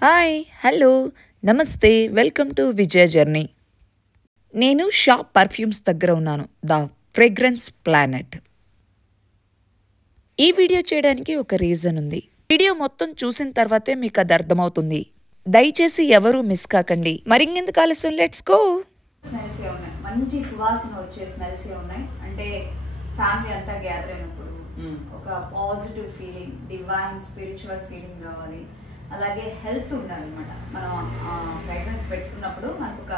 Hi hello నమస్తే welcome to Vijaya journey. నేను shop perfumes దగ్గర ఉన్నాను, ద ఫ్రేగ్రెన్స్ ప్లానెట్. ఈ వీడియో చేయడానికి ఒక రీజన్ ఉంది. వీడియో మొత్తం చూసిన తర్వాతే మీకు అది అర్థమవుతుంది. దయచేసి ఎవరూ మిస్ కాకండి. మరింకెందుకు ఆలస్యం, లెట్స్ గో. స్మెల్స్ ఉన్నాయి, మంచి సువాసన వచ్చే స్మెల్స్ ఉన్నాయి. అంటే ఫ్యామిలీ అంతా గ్యాదర్ అయినప్పుడు ఒక positive feeling, divine spiritual feeling రావాలి. అలాగే హెల్త్ ఉండాలన్నమాట. మనం ఫ్రేగ్రెన్స్ పెట్టుకున్నప్పుడు మనకు ఒక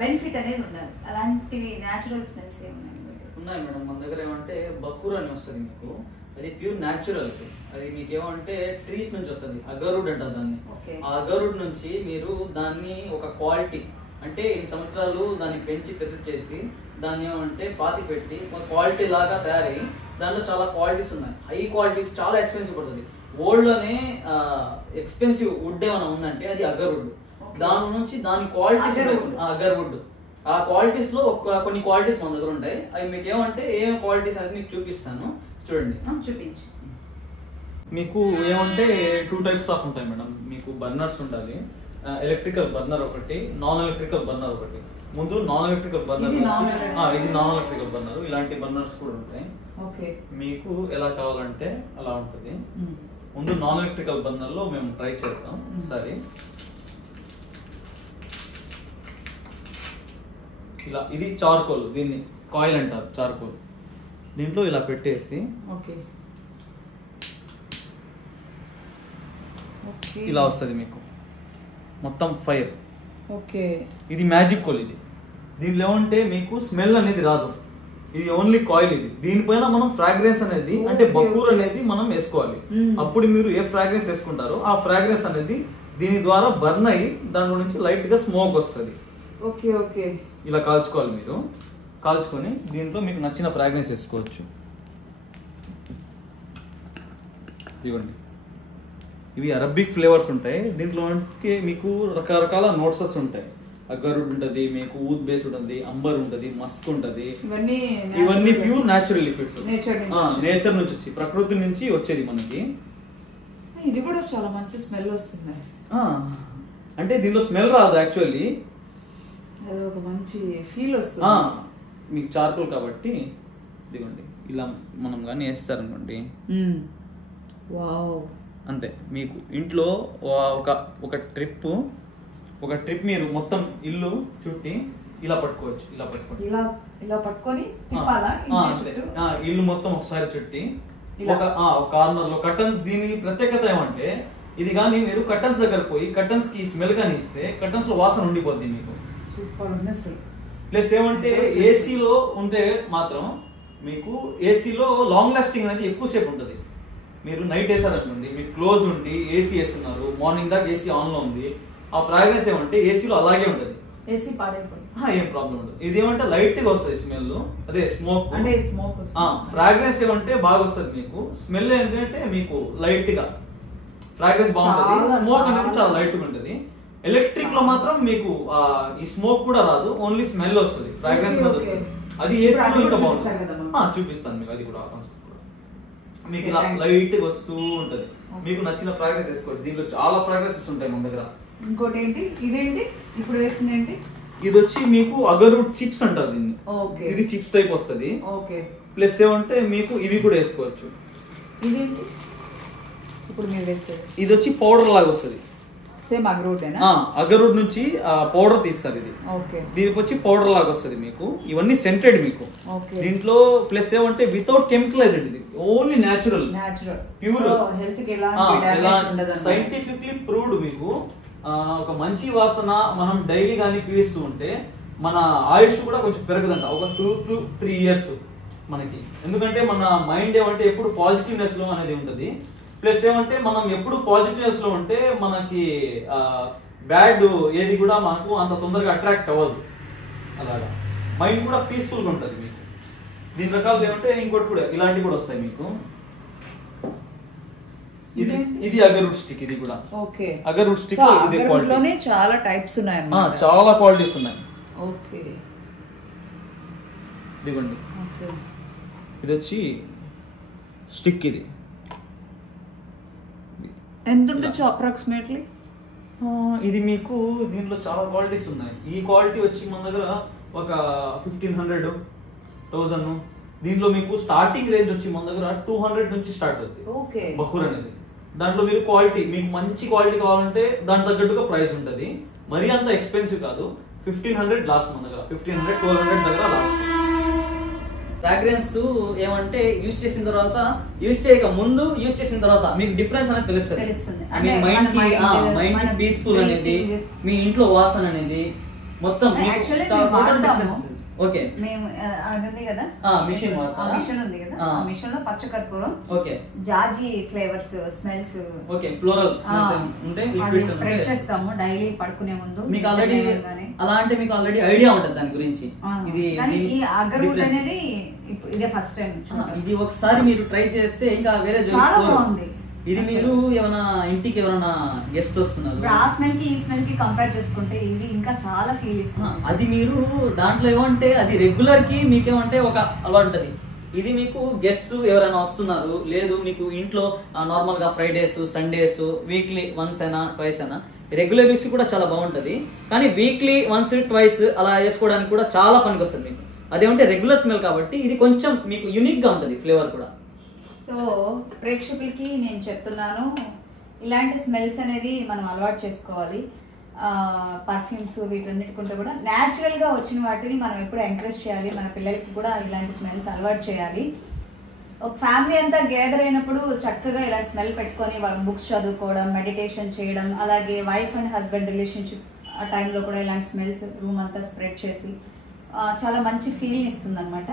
బెనిఫిట్ అనేది ఉండాలి. అలాంటివి న్యాచురల్ స్మెల్స్ ఏమున్నాయి మేడం మన దగ్గర? ఏమంటే బకూర్ అని వస్తుంది మీకు, అది ప్యూర్ న్యాచురల్. అది మీకు ఏమంటే ట్రీస్ నుంచి వస్తుంది, అగరుడ్ అంటారు దాన్ని. ఆ అగరుడ్ నుంచి మీరు దాన్ని ఒక క్వాలిటీ, అంటే ఈ సంవత్సరాలు దాన్ని పెంచి పెద్ద చేసి దాన్ని ఏమంటే పాతి పెట్టి ఒక క్వాలిటీ లాగా తయారయ్యి దాంట్లో చాలా క్వాలిటీస్ ఉన్నాయి. హై క్వాలిటీ, చాలా ఎక్స్పెన్సివ్ పడుతుంది. ఓల్డ్ అనే ఎక్స్పెన్సివ్ వుడ్ ఏమైనా ఉందంటే అది అగర్వుడ్. దాని నుంచి దాని క్వాలిటీస్ అగర్వుడ్. ఆ క్వాలిటీస్ లో కొన్ని క్వాలిటీస్ మన దగ్గర ఉంటాయి. అవి మీకు ఏమంటే ఏం క్వాలిటీస్ అనేది మీకు చూపిస్తాను, చూడండి. చూపించి మీకు ఏమంటే 2 టైప్స్ ఆఫ్ ఉంటాయి మేడం. మీకు బర్నర్స్ ఉండాలి, ఎలక్ట్రికల్ బర్నర్ ఒకటి, నాన్ ఎలక్ట్రికల్ బర్నర్ ఒకటి. ముందు నాన్ ఎలక్ట్రికల్ బర్నర్, ఇది నాన్ ఎలక్ట్రికల్ బర్నర్. ఇలాంటి బర్నర్స్ కూడా ఉంటాయి. మీకు ఎలా కావాలంటే అలా ఉంటుంది. ముందు నాన్ ఎలక్ట్రికల్ బర్నర్ లో మేము ట్రై చేద్దాం సరే. ఇలా ఇది చార్కోల్, దీన్ని కాయిల్ అంటారు, చార్కోల్. దీంట్లో ఇలా పెట్టేసి ఇలా వస్తుంది మీకు మొత్తం ఫైర్. ఇది మ్యాజిక్ కోల్. ఇది దీంట్లో ఏమంటే మీకు స్మెల్ అనేది రాదు, ఇది ఓన్లీ కాయిల్. ఇది దీనిపైన మనం ఫ్రాగ్రెన్స్ అనేది, అంటే బకూర్ అనేది మనం వేసుకోవాలి. అప్పుడు మీరు ఏ ఫ్రాగ్రెన్స్ వేసుకుంటారో ఆ ఫ్రాగ్రెన్స్ అనేది దీని ద్వారా బర్న్ అయ్యి దాంట్లో నుంచి లైట్ గా స్మోక్ వస్తుంది. ఇలా కాల్చుకోవాలి మీరు. కాల్చుకొని దీంట్లో మీకు నచ్చిన ఫ్రాగ్రెన్స్ వేసుకోవచ్చు. ఇవ్వండి, ఇవి అరబిక్ ఫ్లేవర్స్ ఉంటాయి. దీంట్లో మీకు రకరకాల నోట్సెస్ ఉంటాయి. అగరుడ్ ఉంటది, మీకు ఊద్ బేస్ ఉంటది, అంబర్ ఉంటది, మస్క్ ఉంటది. ఇవన్నీ ప్యూర్ న్యాచురల్ లిక్విడ్స్, నేచర్ నుంచి వచ్చి, ప్రకృతి నుంచి వచ్చేది మనకి. ఇది కూడా చాలా మంచి స్మెల్ వస్తుంది. అంటే దీనిలో స్మెల్ రాదు యాక్చువల్లీ, ఒక మంచి ఫీల్ వస్తుంది. మీకు చార్కోల్ కాబట్టి ఇదిగోండి, ఇలా మనం కానీ వేస్తారనుకోండి అంతే. మీకు ఇంట్లో ఒక ట్రిప్ మీరు మొత్తం ఇల్లు చుట్టి ఇలా పట్టుకోవచ్చు. ఇలా పట్టుకొని ఇల్లు మొత్తం ఒకసారి చుట్టి ఒక కార్నర్ లో కర్టన్. దీని ప్రత్యేకత ఏమంటే, ఇది కానీ మీరు కర్టన్స్ దగ్గర పోయి కర్టన్స్ కి స్మెల్ కానీ ఇస్తే కర్టన్స్ లో వాసన ఉండిపోద్ది మీకు. సూపర్ ఉంది అసలు. ప్లస్ ఏమంటే ఏసీలో ఉంటే మాత్రం మీకు ఏసీలో లాంగ్ లాస్టింగ్ అనేది ఎక్కువసేపు ఉంటుంది. మీరు నైట్ వేసారనుకోండి, మీకు క్లోజ్ ఉండి ఏసీ వేస్తున్నారు, మార్నింగ్ దాకా ఏసీ ఆన్ లో ఉంది, ఆ ఫ్రాగ్రెన్స్ ఏమంటే ఏసీలో అలాగే ఉంటది, ఏసీ పాడైపోయింది, ఏం ప్రాబ్లం ఉండదు. ఇది ఏమంటే లైట్ గా వస్తుంది స్మెల్, అదే స్మోక్. అంటే స్మోక్ ఫ్రాగ్రెన్స్ ఏమంటే బాగా వస్తుంది మీకు. స్మెల్ ఏంటంటే మీకు లైట్ గా, ఫ్రాగ్రెన్స్ బాగుంటది, స్మోక్ అనేది చాలా లైట్ గా ఉంటది. ఎలక్ట్రిక్ లో మాత్రం మీకు ఈ స్మోక్ కూడా రాదు, ఓన్లీ స్మెల్ వస్తుంది, ఫ్రాగ్రెన్స్ వస్తుంది. అది ఏసీలో ఇంకా బాగుంటుంది. చూపిస్తాను మీకు అది కూడా. మీకు ఇలా లైట్ గా వస్తూ ఉంటది. మీకు నచ్చిన ఫ్రాగ్రెన్స్ వేసుకోవచ్చు. దీంట్లో చాలా ఫ్రాగ్రెన్సెస్ ఉంటాయి మన దగ్గర. ఇంకోటి ఏంటి, ఇదేంటి ఇప్పుడు వేసింది ఏంటి? ఇది వచ్చి మీకు అగరుడ్ చిప్స్ అంటారు దీన్ని. ఇది చిప్స్ టైప్ వస్తుంది. ప్లస్ ఏమంటే మీకు ఇవి కూడా వేసుకోవచ్చు. ఇదేంటి ఇప్పుడు మీరు వేసేది? ఇది వచ్చి పౌడర్ లాగా వస్తుంది, సేమ్ అగరుడ్. అగరుడ్ నుంచి పౌడర్ తీస్తారు. ఇది దీనికి వచ్చి పౌడర్ లాగా వస్తుంది మీకు. ఇవన్నీ సెంటెడ్ మీకు దీంట్లో. ప్లస్ ఏమంటే వితౌట్ కెమికలైజ్డ్, ఇది only natural, pure, scientifically proved. మీకు ఒక మంచి వాసన మనం డైలీ కానీ పీలుస్తూ ఉంటే మన ఆయుష్ కూడా కొంచెం పెరుగుదంట, ఒక 2 to 3 years మనకి. ఎందుకంటే మన మైండ్ ఏమంటే ఎప్పుడు పాజిటివ్నెస్ లో అనేది ఉంటది. ప్లస్ ఏమంటే మనం ఎప్పుడు పాజిటివ్నెస్ లో ఉంటే మనకి బ్యాడ్ ఏది కూడా మనకు అంత తొందరగా అట్రాక్ట్ అవ్వదు. అలాగా మైండ్ కూడా పీస్ఫుల్ గా ఉంటది మీకు. దీని రకాలు ఏమంటే ఇంకోటి కూడా ఇలాంటివి కూడా వస్తాయి మీకు. ఇది అగరుడ్ స్టిక్. ఇది కూడా అగరుడ్ స్టిక్. ఇది క్వాలిటీ చాలా టైప్స్ ఉన్నాయి, చాలా క్వాలిటీస్ ఉన్నాయి. ఇదిగోండి, ఇది వచ్చి స్టిక్. ఇది ఎంత ఉండొచ్చు అప్రాక్సిమేట్లీ? ఇది మీకు దీంట్లో చాలా క్వాలిటీస్ ఉన్నాయి. ఈ క్వాలిటీ వచ్చి మన దగ్గర ఒక 1500, 1000. దీంట్లో మీకు స్టార్టింగ్ రేంజ్ వచ్చి మన దగ్గర 200 నుంచి స్టార్ట్ అవుతుంది బఖూర్ అనేది. దాంట్లో మీరు క్వాలిటీ, మీకు మంచి క్వాలిటీ కావాలంటే దాని తగ్గట్టుగా ప్రైస్ ఉంటుంది. మరీ అంత ఎక్స్పెన్సివ్ కాదు. 1500 లాస్ట్ మన దగ్గర, 1500, 1200 దగ్గర లాస్ట్. ఫ్రాగ్రెన్స్ ఏమంటే యూజ్ చేసిన తర్వాత, యూజ్ చేయక ముందు, యూజ్ చేసిన తర్వాత మీకు డిఫరెన్స్ అనేది తెలుస్తుంది. మీ మైండ్ కి పీస్ఫుల్ అనేది, మీ ఇంట్లో వాసన అనేది మొత్తం ఓకే. మేము అది ఉంది కదా మిషన్ ఉంది కదా, ఆ మిషన్ లో పచ్చ కర్పూరం, ఓకే, జాజీ flavours smells, okay, floral smells ఉంటే స్ప్రెడ్ చేస్తాము డైలీ పడుకునే ముందు. మీకు ఆల్రెడీ అలా అంటే మీకు ఆల్రెడీ ఐడియా ఉంటుంది దాని గురించి. ఇది ఈ అగరవుడ్ అనేది ఇదే ఫస్ట్ టైం. ఇది ఒకసారి మీరు ట్రై చేస్తే ఇంకా వేరే చాలా బాగుంది. ఇది మీరు ఏమైనా ఇంటికి ఎవరైనా గెస్ట్ వస్తున్నారు, ఆ స్మెల్ కి ఈ స్మెల్ కి కంపేర్ చేసుకుంటే ఇది ఇంకా చాలా ఫీల్ ఇస్తుంది. అది మీరు దాంట్లో ఏమంటే అది రెగ్యులర్ కి మీకేమంటే ఒక అలవాటు ఉంటుంది. ఇది మీకు గెస్ట్ ఎవరైనా వస్తున్నారు, లేదు మీకు ఇంట్లో నార్మల్ గా ఫ్రైడేస్, సండేస్, వీక్లీ వన్స్ అయినా ట్వైస్ అయినా, రెగ్యులర్ యూస్ కి కూడా చాలా బాగుంటది. కానీ వీక్లీ వన్స్ ట్వైస్ అలా వేసుకోవడానికి కూడా చాలా పనికి వస్తుంది మీకు. అదేమంటే రెగ్యులర్ స్మెల్ కాబట్టి ఇది కొంచెం మీకు యూనిక్ గా ఉంటుంది ఫ్లేవర్ కూడా. సో ప్రేక్షకులకి నేను చెప్తున్నాను, ఇలాంటి స్మెల్స్ అనేది మనం అలవాటు చేసుకోవాలి. పర్ఫ్యూమ్స్ వీటన్నిటికుంటే కూడా న్యాచురల్ గా వచ్చిన వాటిని మనం ఎప్పుడు ఎంకరేజ్ చేయాలి. మన పిల్లలకి కూడా ఇలాంటి స్మెల్స్ అలవాటు చేయాలి. ఒక ఫ్యామిలీ అంతా గ్యాదర్ అయినప్పుడు చక్కగా ఇలాంటి స్మెల్ పెట్టుకొని వాళ్ళ బుక్స్ చదువుకోవడం, మెడిటేషన్ చేయడం, అలాగే వైఫ్ అండ్ హస్బెండ్ రిలేషన్షిప్ ఆ టైంలో కూడా ఇలాంటి స్మెల్స్ రూమ్ అంతా స్ప్రెడ్ చేసి చాలా మంచి ఫీలింగ్ ఇస్తుంది అనమాట.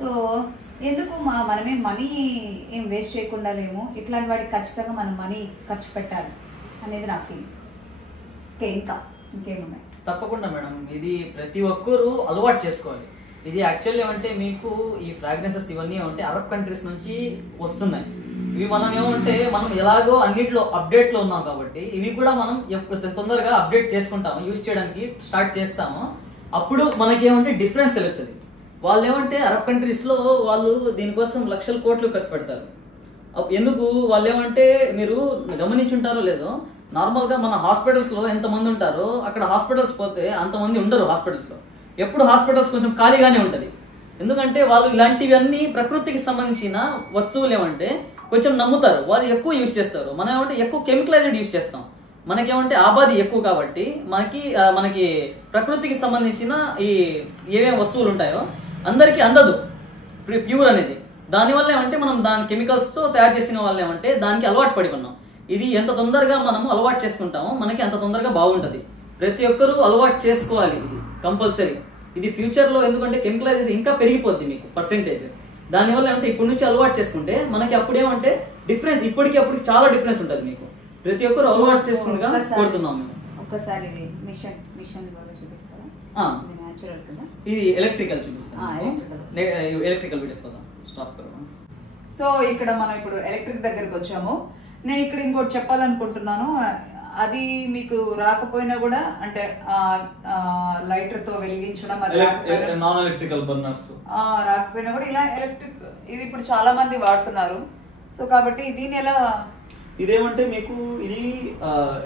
సో ఎందుకు మనమే మనీ ఏం వేస్ట్ చేయకుండా లేము, ఇట్లాంటి వాటికి ఖచ్చితంగా మనం మనీ ఖర్చు పెట్టాలి అనేది నా ఫీలింగ్. ఇంకేమున్నాయి? తప్పకుండా మేడం, ఇది ప్రతి ఒక్కరూ అలవాటు చేసుకోవాలి. ఇది యాక్చువల్లీ ఏమంటే మీకు ఈ ఫ్రాగ్రెన్సెస్ ఇవన్నీ ఏమంటే అరబ్ కంట్రీస్ నుంచి వస్తున్నాయి. ఇవి మనం ఏమంటే మనం ఎలాగో అన్నిట్లో అప్డేట్ లో ఉన్నాం కాబట్టి ఇవి కూడా మనం తొందరగా అప్డేట్ చేసుకుంటాము, యూజ్ చేయడానికి స్టార్ట్ చేస్తాము. అప్పుడు మనకేమంటే డిఫరెన్స్ తెలుస్తుంది. వాళ్ళు ఏమంటే అరబ్ కంట్రీస్ లో వాళ్ళు దీనికోసం లక్షల కోట్లు ఖర్చు పెడతారు. ఎందుకు? వాళ్ళు ఏమంటే మీరు గమనించుంటారో లేదో, నార్మల్ గా మన హాస్పిటల్స్ లో ఎంతమంది ఉంటారో అక్కడ హాస్పిటల్స్ పోతే అంతమంది ఉండరు హాస్పిటల్స్ లో. ఎప్పుడు హాస్పిటల్స్ కొంచెం ఖాళీగానే ఉంటది. ఎందుకంటే వాళ్ళు ఇలాంటివన్నీ ప్రకృతికి సంబంధించిన వస్తువులు ఏమంటే కొంచెం నమ్ముతారు, వాళ్ళు ఎక్కువ యూజ్ చేస్తారు. మనం ఏమంటే ఎక్కువ కెమికలైజ్డ్ యూజ్ చేస్తాం. మనకేమంటే ఆబాది ఎక్కువ కాబట్టి మనకి ప్రకృతికి సంబంధించిన ఈ ఏమేమి వస్తువులు ఉంటాయో అందరికీ అందదు ప్యూర్ అనేది. దానివల్ల ఏమంటే మనం దాని కెమికల్స్ తో తయారు చేసిన వాళ్ళు ఏమంటే దానికి అలవాటు పడి ఉన్నాం. ఇది ఎంత తొందరగా మనం అలవాటు చేసుకుంటామో మనకి అంత తొందరగా బాగుంటది. ప్రతి ఒక్కరూ అలవాటు చేసుకోవాలి ఇది కంపల్సరీ. ఇది ఫ్యూచర్ లో ఎందుకంటే కెమికలైజర్ ఇంకా పెరిగిపోద్ది మీకు పర్సెంటేజ్. దానివల్ల ఏమంటే ఇప్పటి నుంచి అలవాటు చేసుకుంటే మనకి అప్పుడేమంటే డిఫరెన్స్ ఇప్పటికి అప్పటికి చాలా డిఫరెన్స్ ఉంటుంది మీకు. ప్రతి ఒక్కరు అలవాటు చేసుకుంటా కోరుతున్నాం మేము. ఒక్కసారి మిషన్ ద్వారా చూపిస్తారా? ఇది ఎలక్ట్రికల్ చూపిస్తాను. Electrical stop. సో ఇక్కడ మనం ఇప్పుడు ఎలక్ట్రిక్ దగ్గరకు వచ్చాము. నేను ఇక్కడ ఇంకోటి చెప్పాలనుకుంటున్నాను. అది మీకు రాకపోయినా కూడా అంటే లైటర్ తో వెలిగించడం, నాన్ ఎలక్ట్రికల్ బర్నర్స్ రాకపోయినా కూడా ఇలా ఎలక్ట్రిక్ ఇది ఇప్పుడు చాలా మంది వాడుతున్నారు. సో కాబట్టి దీని ఎలా? ఇదేమంటే మీకు ఇది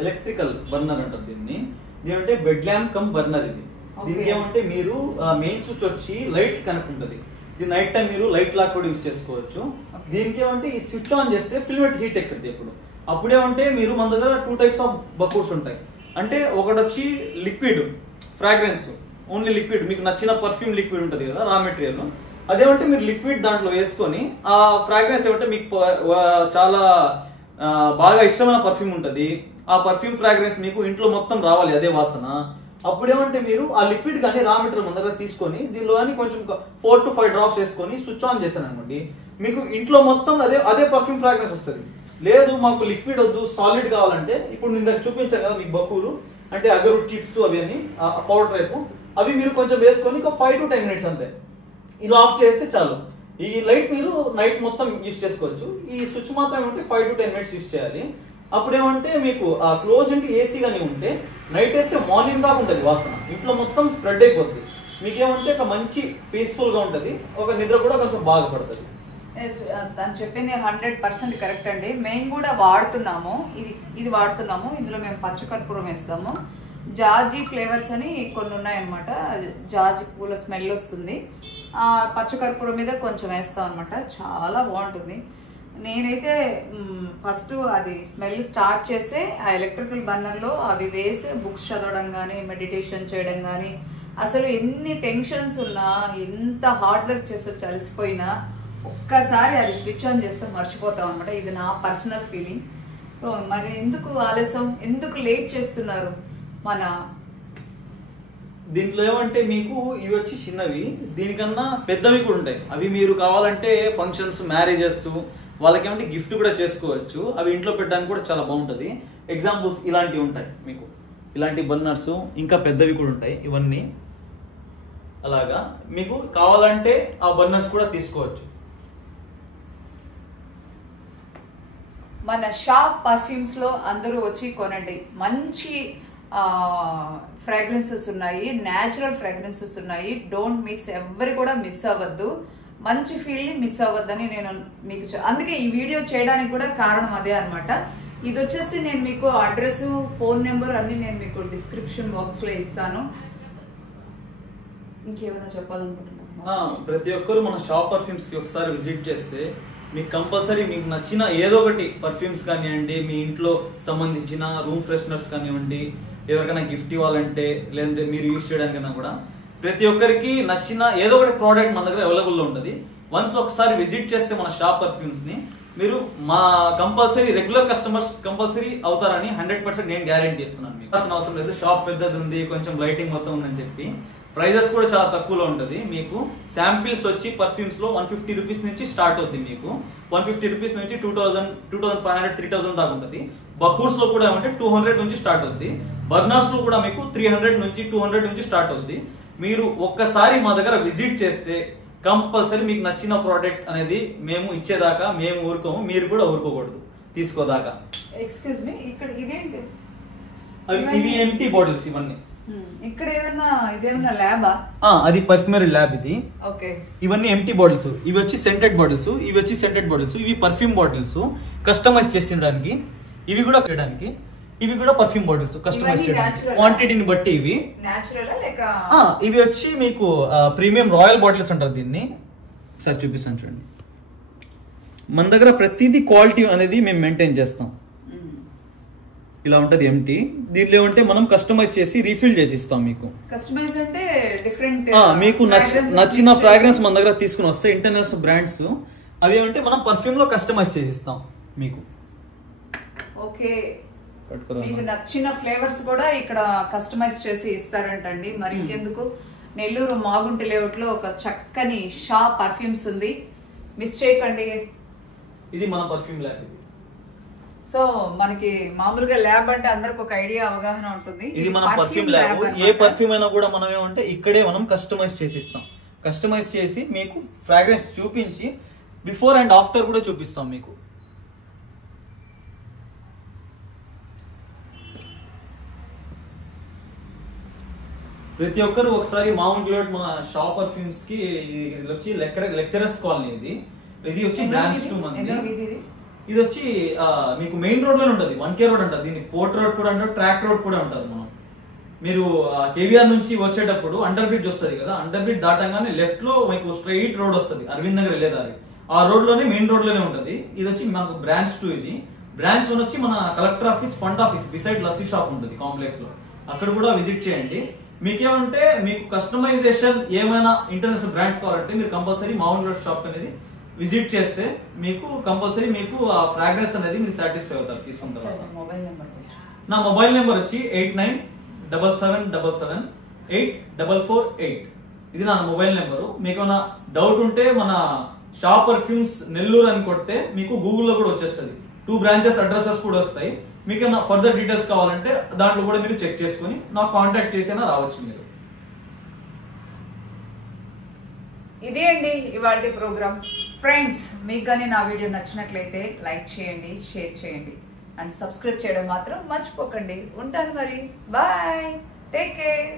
ఎలక్ట్రికల్ బర్నర్ అంటారు దీన్ని. ఇదేమంటే బెడ్ ల్యాంప్ కమ్ బర్నర్. ఇది దీనికి ఏమంటే మీరు మెయిన్ స్విచ్ వచ్చి లైట్ కి కనెక్ట్ ఉంటుంది. ఇది నైట్ టైం మీరు లైట్ లాక్ కూడా యూజ్ చేసుకోవచ్చు. దీనికి ఏమంటే ఈ స్విచ్ ఆన్ చేస్తే ఫిల్మెంట్ హీట్ ఎక్కుతుంది. అప్పుడేమంటే మీరు మన దగ్గర 2 టైప్స్ ఆఫ్ బకూర్స్ ఉంటాయి. అంటే ఒకటి వచ్చి లిక్విడ్ ఫ్రాగ్రెన్స్, ఓన్లీ లిక్విడ్, మీకు నచ్చిన పర్ఫ్యూమ్ లిక్విడ్ ఉంటుంది కదా రా మెటీరియల్, అదేమంటే మీరు లిక్విడ్ దాంట్లో వేసుకొని ఆ ఫ్రాగ్రెన్స్ ఏమంటే మీకు చాలా బాగా ఇష్టమైన పర్ఫ్యూమ్ ఉంటుంది. ఆ పర్ఫ్యూమ్ ఫ్రాగ్రెన్స్ మీకు ఇంట్లో మొత్తం రావాలి అదే వాసన. అప్పుడేమంటే మీరు ఆ లిక్విడ్ కానీ రా మెటీరియల్ మన దగ్గర తీసుకొని దీనిలో కానీ కొంచెం 4 to 5 డ్రాప్స్ వేసుకొని స్విచ్ ఆన్ చేశాను అనుకోండి, మీకు ఇంట్లో మొత్తం అదే పర్ఫ్యూమ్ ఫ్రాగ్రెన్స్ వస్తుంది. లేదు మాకు లిక్విడ్ వద్దు సాలిడ్ కావాలంటే ఇప్పుడు నేను దగ్గర చూపించాను కదా మీకు బకూరు అంటే అగరుడ్ చిప్స్ అవి అని పౌడర్ టైపు, అవి మీరు కొంచెం వేసుకొని ఒక 5 to 10 మినిట్స్ అంతే ఇలా ఆఫ్ చేస్తే చాలు. ఈ లైట్ మీరు నైట్ మొత్తం యూజ్ చేసుకోవచ్చు. ఈ స్విచ్ మాత్రం ఏమంటే 5 to 10 మినిట్స్ యూజ్ చేయాలి. అప్పుడేమంటే మీకు ఆ క్లోజ్ ఇంటి ఏసీ కానీ ఉంటే నైట్ వేస్తే మార్నింగ్ దాకా ఉంటుంది వాసన, ఇంట్లో మొత్తం స్ప్రెడ్ అయిపోద్ది. మీకేమంటే ఒక మంచి పీస్ఫుల్ గా ఉంటుంది, ఒక నిద్ర కూడా కొంచెం బాగా పడుతుంది. తను చెప్పింది 100% కరెక్ట్ అండి. మేము కూడా వాడుతున్నాము, ఇది వాడుతున్నాము. ఇందులో మేము పచ్చకర్పూరం వేస్తాము. జాజీ ఫ్లేవర్స్ అని కొన్ని ఉన్నాయన్నమాట. జాజి పూల స్మెల్ వస్తుంది. పచ్చకర్పూరం మీద కొంచెం వేస్తాం అనమాట. చాలా బాగుంటుంది. నేనైతే ఫస్ట్ అది స్మెల్ స్టార్ట్ చేసే ఆ ఎలక్ట్రికల్ బర్నర్లో అవి వేసి బుక్స్ చదవడం కానీ, మెడిటేషన్ చేయడం కానీ, అసలు ఎన్ని టెన్షన్స్ ఉన్నా, ఎంత హార్డ్ వర్క్ చేసి అలసిపోయినా ఒక్కసారి అది స్విచ్ ఆన్ చేస్తే మర్చిపోతాం అనమాట. ఇది నా పర్సనల్ ఫీలింగ్. సో మరి ఎందుకు ఆలస్యం, ఎందుకు లేట్ చేస్తున్నారు? మన దీంట్లో ఏమంటే మీకు ఇవి వచ్చి చిన్నవి, దీనికన్నా పెద్దవి కూడా ఉంటాయి. అవి మీరు కావాలంటే ఫంక్షన్స్, మ్యారేజెస్, వాళ్ళకి ఏమంటే గిఫ్ట్ కూడా చేసుకోవచ్చు. అవి ఇంట్లో పెట్టడానికి కూడా చాలా బాగుంటుంది. ఎగ్జాంపుల్స్ ఇలాంటివి ఉంటాయి మీకు, ఇలాంటి బర్నర్స్, ఇంకా పెద్దవి కూడా ఉంటాయి. ఇవన్నీ అలాగా మీకు కావాలంటే ఆ బర్నర్స్ కూడా తీసుకోవచ్చు. మన షాప్ పర్ఫ్యూమ్స్ లో అందరూ వచ్చి కొనండి. మంచి ఫ్రాగ్రెన్సెస్ ఉన్నాయి, న్యాచురల్ ఫ్రాగ్రెన్సెస్ ఉన్నాయి. డోంట్ మిస్, ఎవరు కూడా మిస్ అవ్వద్దు. మంచి ఫీల్ ని మిస్ అవ్వద్దని నేను మీకు అందుకే ఈ వీడియో చేయడానికి కూడా కారణం అదే అనమాట. ఇది వచ్చేసి నేను మీకు అడ్రస్, ఫోన్ నెంబర్ అన్ని నేను మీకు డిస్క్రిప్షన్ బాక్స్ లో ఇస్తాను. ఇంకేమైనా చెప్పాలనుకుంటున్నా? ప్రతి ఒక్కరు మన షాప్ పర్ఫ్యూమ్స్ కి ఒకసారి విజిట్ చేస్తే మీకు కంపల్సరీ మీకు నచ్చిన ఏదో ఒకటి పర్ఫ్యూమ్స్ కానివ్వండి, మీ ఇంట్లో సంబంధించిన రూమ్ ఫ్రెషనర్స్ కానివ్వండి, ఎవరికైనా గిఫ్ట్ ఇవ్వాలంటే, లేదంటే మీరు యూజ్ చేయడానికైనా కూడా ప్రతి ఒక్కరికి నచ్చిన ఏదో ఒకటి ప్రోడక్ట్ మన దగ్గర అవైలబుల్ లో ఉంటుంది. వన్స్ ఒకసారి విజిట్ చేస్తే మన షాప్ పర్ఫ్యూమ్స్ ని మీరు మా కంపల్సరీ రెగ్యులర్ కస్టమర్స్ కంపల్సరీ అవుతారని 100% నేను గ్యారెంటీ ఇస్తున్నాను. మీకు అవసరం లేదు, షాప్ పెద్దది ఉంది, కొంచెం లైటింగ్ మొత్తం ఉందని చెప్పి. ప్రైజెస్ కూడా చాలా తక్కువలో ఉంటుంది. మీకు శాంపిల్స్ వచ్చి పర్ఫ్యూమ్స్ లో 150 రూపీస్ నుంచి స్టార్ట్ అవుతుంది. మీకు 150 రూపీస్ నుంచి 2000, 2500, 3000 దాకా ఉంటుంది. బకూర్స్ లో కూడా ఏమంటే 200 నుంచి స్టార్ట్ అవుతుంది. బర్నర్స్ లో కూడా మీకు 300 నుంచి 200 నుంచి స్టార్ట్ అవుతుంది. మీరు ఒక్కసారి మా దగ్గర విజిట్ చేస్తే కంపల్సరీ మీకు నచ్చిన ప్రోడక్ట్ అనేది మేము ఇచ్చేదాకా మేము ఊరుకోము, మీరు కూడా ఊరుకోకూడదు తీసుకోదాకా. ఎక్స్క్యూజ్ మీ, ఇక్కడ ఇదేంటి? ఇవి ఎంటీ బాటిల్స్ ఇవన్నీ. ఇక్కడ ఏదన్నా ఇదేమన్నా ల్యాబా? అది పర్ఫ్యూమరీ ల్యాబ్ ఇది. ఓకే. ఇవన్నీ ఎంటీ బాటిల్స్, ఇవి వచ్చి సెంటెడ్ బాటిల్స్, ఇవి వచ్చి సెంటెడ్ బాటిల్స్. ఇవి పర్ఫ్యూమ్ బాటిల్స్ కస్టమైజ్ చేసేయడానికి, ఇవి కూడా చేయడానికి, ఇవి కూడా పర్ఫ్యూమ్ బాటిల్స్ కస్టమైజ్ చేయడానికి క్వాంటిటీని బట్టి. ఇవి ఇవి వచ్చి మీకు ప్రీమియం రాయల్ బాటిల్స్ అంటారు దీన్ని. ఒకసారి చూపిస్తాను చూడండి. మన దగ్గర ప్రతిదీ క్వాలిటీ అనేది మేము మెయింటైన్ చేస్తాం. ఇలా ఉంటది ఎంటీ. దీంట్లో ఏమంటే మనం కస్టమైజ్ చేసి రీఫిల్ చేసి ఇస్తాం మీకు. కస్టమైజ్ అంటే డిఫరెంట్ మీకు నచ్చిన ఫ్రాగ్రెన్స్ మన దగ్గర తీసుకుని వస్తే ఇంటర్నేషనల్ బ్రాండ్స్ అవి ఏమంటే మనం పర్ఫ్యూమ్ లో కస్టమైజ్ చేసి ఇస్తాం మీకు. ఓకే. మీకు నచ్చిన ఫ్లేవర్స్ కూడా ఇక్కడ కస్టమైజ్ చేసి ఇస్తారంటండి. మరి ఇంకెందుకు, నెల్లూరు మాగుంటి లేఅవుట్ లో ఒక చక్కని షాప్ పర్ఫ్యూమ్స్ ఉంది, మిస్ చేయకండి. ఇది మన పర్ఫ్యూమ్ ల్యాబ్. సో మనకి మామూలుగా ల్యాబ్ అంటే అందరికి ఒక ఐడియా, అవగాహన ఉంటుంది. ఇది మన పర్ఫ్యూమ్ ల్యాబ్. ఏ పర్ఫ్యూమ్ అయినా కూడా మనం ఏమంటే ఇక్కడే మనం కస్టమైజ్ చేసి ఇస్తాం. కస్టమైజ్ చేసి మీకు ఫ్రాగ్రెన్స్ చూపించి బిఫోర్ అండ్ ఆఫ్టర్ కూడా చూపిస్తాం మీకు. ప్రతి ఒక్కరు ఒకసారి మౌంట్ గ్లోడ్ మన షాప్ పర్ఫ్యూమ్స్ కి ఇది వచ్చి లెక్చరర్స్ కాలనీ. ఇది వచ్చి బ్రాంచ్ 2 మంది. ఇది వచ్చి మీకు మెయిన్ రోడ్ లోనే ఉంటుంది, 1K రోడ్ అంటారు దీన్ని. పోర్ట్ రోడ్ కూడా అంటారు, ట్రాక్ రోడ్ కూడా అంటారు. మనం మీరు కేవీఆర్ నుంచి వచ్చేటప్పుడు అండర్ బ్రిడ్జ్ వస్తుంది కదా, అండర్ బ్రిడ్జ్ దాటంగానే లెఫ్ట్ లో మీకు స్ట్రైట్ రోడ్ వస్తుంది, అరవింద్ నగర్ వెళ్ళేదారి. ఆ రోడ్ లోనే మెయిన్ రోడ్ లోనే ఉంటుంది. ఇది వచ్చి మనకు బ్రాంచ్ 2. ఇది బ్రాంచ్ 1 వచ్చి మన collector office fund office beside lassi shop ఉంటుంది కాంప్లెక్స్ లో. అక్కడ కూడా విజిట్ చేయండి. మీకేమంటే మీకు కస్టమైజేషన్ ఏమైనా ఇంటర్నేషనల్ బ్రాండ్స్ కావాలంటే మీరు కంపల్సరీ మౌంట్ రోడ్ షాప్ అనేది విజిట్ చేస్తే మీకు కంపల్సరీ మీకు ఆ ఫ్రాగ్రెన్స్ అనేది మీరు సాటిస్ఫై అవుతారు తీసుకుంటారు. నా మొబైల్ నెంబర్ వచ్చి 8977778448. ఇది నా మొబైల్ నెంబరు. మీకు ఏమైనా డౌట్ ఉంటే మన షాప్ పర్ఫ్యూమ్స్ నెల్లూరు అని కొడితే మీకు గూగుల్లో కూడా వచ్చేస్తుంది. 2 బ్రాంచెస్ అడ్రసెస్ కూడా వస్తాయి. మీకు ఏమైనా ఫర్దర్ డీటెయిల్స్ కావాలంటే దాంట్లో కూడా మీరు చెక్ చేసుకుని నాకు కాంటాక్ట్ చేసినా రావచ్చు మీరు. ఇదే అండి ఇవాళ ప్రోగ్రామ్. ఫ్రెండ్స్, మీకు కానీ నా వీడియో నచ్చినట్లయితే లైక్ చేయండి, షేర్ చేయండి అండ్ సబ్స్క్రైబ్ చేయడం మాత్రం మర్చిపోకండి. ఉంటాను మరి. Bye, take care.